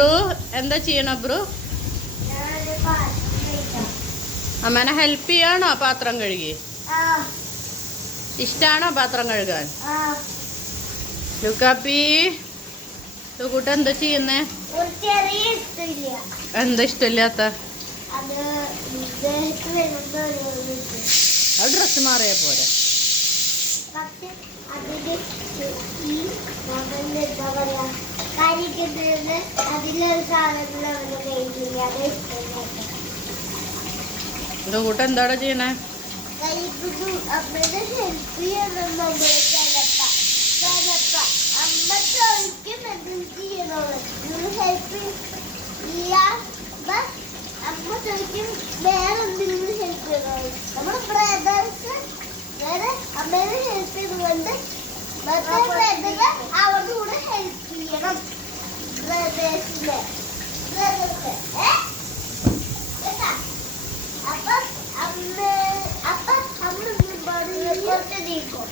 Bro എന്താ ചെയ്യണ bro? അമ്മേനെ ഹെൽപ്പ് ചെയ്യാണോ പാത്രം കഴുകി? ഇഷ്ടാണോ പാത്രം കഴുകാൻ? ലുക്കാപ്പി ലുക്കൂട്ട എന്താ ചെയ്യുന്നേ? എന്താ ഇഷ്ടമില്ലാത്ത? അത് ഡ്രസ് മാറിയാ പോരെ. ലുക്കൂട്ട എന്താടാ ചെയ്യണേ? വേറെന്തെങ്കിലും ഹെൽപ്പ് ചെയ്യണോ? നമ്മുടെ ബ്രദേഴ്സ് അമ്മേനെ ഹെൽപ്പ് ചെയ്തുകൊണ്ട് അവരുടെ കൂടെ ഹെൽപ്പ് ചെയ്യണം. ബ്രദേഴ്സിനെ അപ്പൊ അമ്മ പുറത്ത് നീക്കും.